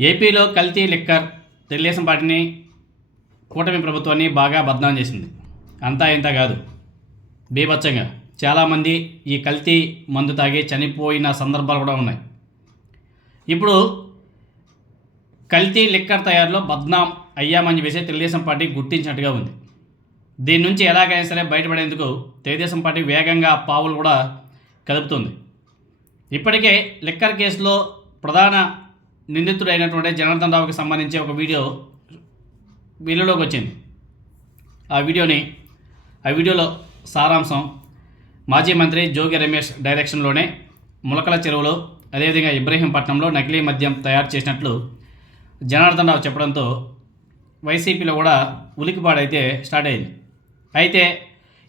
ఏపీలో కల్తీ లిక్కర్ తెలుగుదేశం పార్టీని కూటమి ప్రభుత్వాన్ని బాగా బద్నాం చేసింది. అంతా ఇంత కాదు. బీభత్సంగా. చాలామంది ఈ కల్తీ మందు తాగి చనిపోయిన సందర్భాలు కూడా ఉన్నాయి. ఇప్పుడు కల్తీ లిక్కర్ తయారులో బద్నాం అయ్యామని చెప్పేసి తెలుగుదేశం పార్టీ గుర్తించినట్టుగా ఉంది. దీని నుంచి ఎలాగైనా సరే బయటపడేందుకు తెలుగుదేశం పార్టీ వేగంగా పావులు కూడా కదుపుతుంది. ఇప్పటికే లిక్కర్ కేసులో ప్రధాన నిందితుడైనటువంటి జనార్దన్ రావుకి సంబంధించి ఒక వీడియో వీళ్ళలోకి వచ్చింది. ఆ వీడియోని ఆ వీడియోలో సారాంశం మాజీ మంత్రి జోగి రమేష్ డైరెక్షన్లోనే ములకల చెరువులో అదేవిధంగా ఇబ్రహీంపట్నంలో నకిలీ మద్యం తయారు చేసినట్లు జనార్దన్ రావు చెప్పడంతో వైసీపీలో కూడా ఉలికిపాడైతే స్టార్ట్ అయింది. అయితే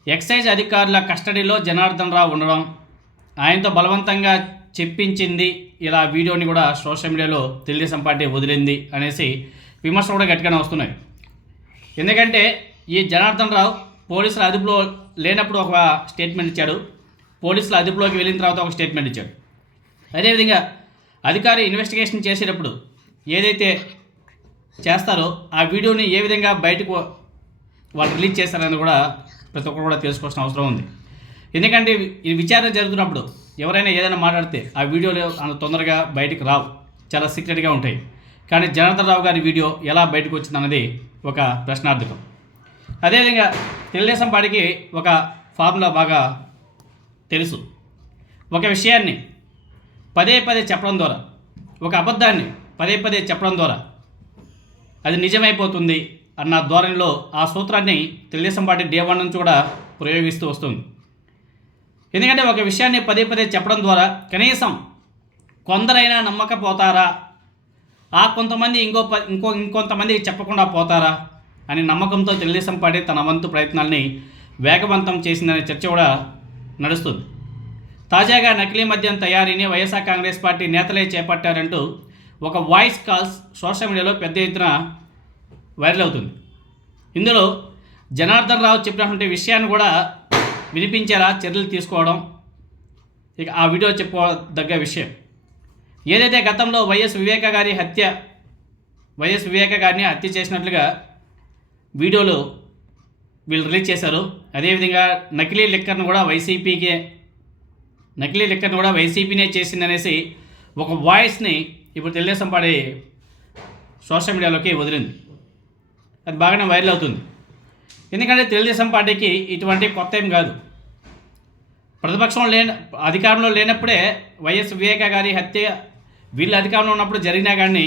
ఎక్సైజ్ అధికారుల కస్టడీలో జనార్దన్ రావు ఉండడం ఆయనతో బలవంతంగా చెప్పించింది. ఇలా వీడియోని కూడా సోషల్ మీడియాలో తెలుగుదేశం పార్టీ వదిలింది అనేసి విమర్శలు కూడా గట్టిగానే వస్తున్నాయి. ఎందుకంటే ఈ జనార్దన్ రావు పోలీసుల అదుపులో లేనప్పుడు ఒక స్టేట్మెంట్ ఇచ్చాడు. పోలీసుల అదుపులోకి వెళ్ళిన తర్వాత ఒక స్టేట్మెంట్ ఇచ్చాడు. అదేవిధంగా అధికారి ఇన్వెస్టిగేషన్ చేసేటప్పుడు ఏదైతే చేస్తారో ఆ వీడియోని ఏ విధంగా బయటకు వాళ్ళు రిలీజ్ చేస్తారని కూడా ప్రతి ఒక్కరు కూడా తెలుసుకోవాల్సిన అవసరం ఉంది. ఎందుకంటే ఈ విచారణ జరుగుతున్నప్పుడు ఎవరైనా ఏదైనా మాట్లాడితే ఆ వీడియోలు అంత తొందరగా బయటకు రావు. చాలా సీక్రెట్గా ఉంటాయి. కానీ జనార్దన్ రావు గారి వీడియో ఎలా బయటకు వచ్చిందన్నది ఒక ప్రశ్నార్థకం. అదేవిధంగా తెలుగుదేశం పార్టీకి ఒక ఫార్ములా బాగా తెలుసు. ఒక విషయాన్ని పదే పదే చెప్పడం ద్వారా ఒక అబద్ధాన్ని పదే పదే చెప్పడం ద్వారా అది నిజమైపోతుంది అన్న ధోరణిలో ఆ సూత్రాన్ని తెలుగుదేశం పార్టీ డే వన్ నుంచి కూడా ప్రయోగిస్తూ వస్తుంది. ఎందుకంటే ఒక విషయాన్ని పదే పదే చెప్పడం ద్వారా కనీసం కొందరైనా నమ్మకపోతారా? ఆ కొంతమంది ఇంకో ప ఇంకో ఇంకొంతమంది చెప్పకుండా పోతారా? అని నమ్మకంతో తెలుగుదేశం పార్టీ తన వంతు ప్రయత్నాల్ని వేగవంతం చేసిందనే చర్చ కూడా నడుస్తుంది. తాజాగా నకిలీ మద్యం తయారీని వైఎస్ఆర్ కాంగ్రెస్ పార్టీ నేతలే చేపట్టారంటూ ఒక వాయిస్ కాల్స్ సోషల్ మీడియాలో పెద్ద ఎత్తున వైరల్ అవుతుంది. ఇందులో జనార్దన్ రావు చెప్పినటువంటి విషయాన్ని కూడా వినిపించేలా చర్యలు తీసుకోవడం ఇక ఆ వీడియో చెప్పుకోదగ్గ విషయం. ఏదైతే గతంలో వైఎస్ వివేక గారి హత్య వైఎస్ వివేక గారిని హత్య చేసినట్లుగా వీడియోలు వీళ్ళు రిలీజ్ చేశారు. అదేవిధంగా నకిలీ లిక్కర్ను కూడా వైసీపీకే నకిలీ లిక్కర్ను కూడా వైసీపీనే చేసిందనేసి ఒక వాయిస్ని ఇప్పుడు తెలుగుదేశం పార్టీ సోషల్ మీడియాలోకి వదిలింది. అది బాగానే వైరల్ అవుతుంది. ఎందుకంటే తెలుగుదేశం పార్టీకి ఇటువంటి కొత్త ఏం కాదు. ప్రతిపక్షంలో లేన అధికారంలో లేనప్పుడే వైఎస్ వివేక గారి హత్య వీళ్ళు అధికారంలో ఉన్నప్పుడు జరిగినా కానీ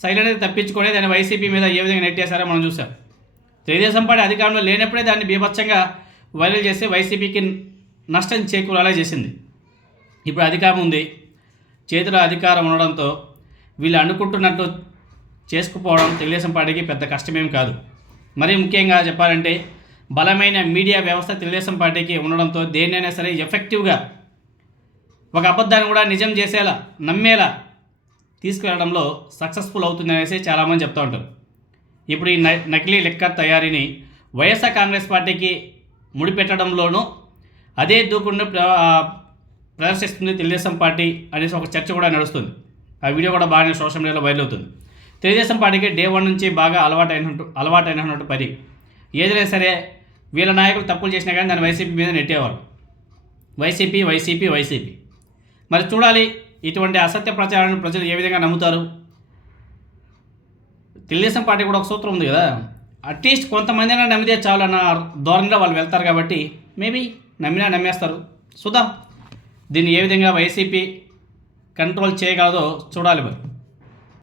సైలెంట్ తప్పించుకొని దాన్ని వైసీపీ మీద ఏ విధంగా నెట్టేశారో మనం చూసాం తెలుగుదేశం పార్టీ అధికారంలో లేనప్పుడే దాన్ని బీభత్సంగా వైరల్ చేసి వైసీపీకి నష్టం చేకూరేలా చేసింది. ఇప్పుడు అధికారం ఉంది. చేతిలో అధికారం ఉండడంతో వీళ్ళు అనుకుంటున్నట్టు చేసుకుపోవడం తెలుగుదేశం పార్టీకి పెద్ద కష్టమేం కాదు. మరీ ముఖ్యంగా చెప్పాలంటే బలమైన మీడియా వ్యవస్థ తెలుగుదేశం పార్టీకి ఉండడంతో దేన్నైనా సరే ఎఫెక్టివ్గా ఒక అబద్ధాన్ని కూడా నిజం చేసేలా నమ్మేలా తీసుకువెళ్ళడంలో సక్సెస్ఫుల్ అవుతుంది అనేసి చాలామంది చెప్తూ ఉంటారు. ఇప్పుడు ఈ నకిలీ లెక్క తయారీని వైఎస్ఆర్ కాంగ్రెస్ పార్టీకి ముడిపెట్టడంలోనూ అదే దూకుడును ప్ర ప్రదర్శిస్తుంది తెలుగుదేశం పార్టీ అనేసి ఒక చర్చ కూడా నడుస్తుంది. ఆ వీడియో కూడా బాగానే సోషల్ మీడియాలో వైరల్ అవుతుంది. తెలుగుదేశం పార్టీకి డే వన్ నుంచి బాగా అలవాటైనట్టు అలవాటైనటువంటి పని. ఏదైనా సరే వీళ్ళ నాయకులు తప్పులు చేసినా కానీ దాన్ని వైసీపీ మీద నెట్టేవారు. YCP YCP YCP. మరి చూడాలి ఇటువంటి అసత్య ప్రచారాన్ని ప్రజలు ఏ విధంగా నమ్ముతారు? తెలుగుదేశం పార్టీ కూడా ఒక సూత్రం ఉంది కదా. అట్లీస్ట్ కొంతమంది అయినా నమ్మితే చాలు అన్న ధోరణిలో వాళ్ళు వెళ్తారు కాబట్టి మేబీ నమ్మినా నమ్మేస్తారు. చూద్దాం. దీన్ని ఏ విధంగా వైసీపీ కంట్రోల్ చేయగలదో చూడాలి మరి.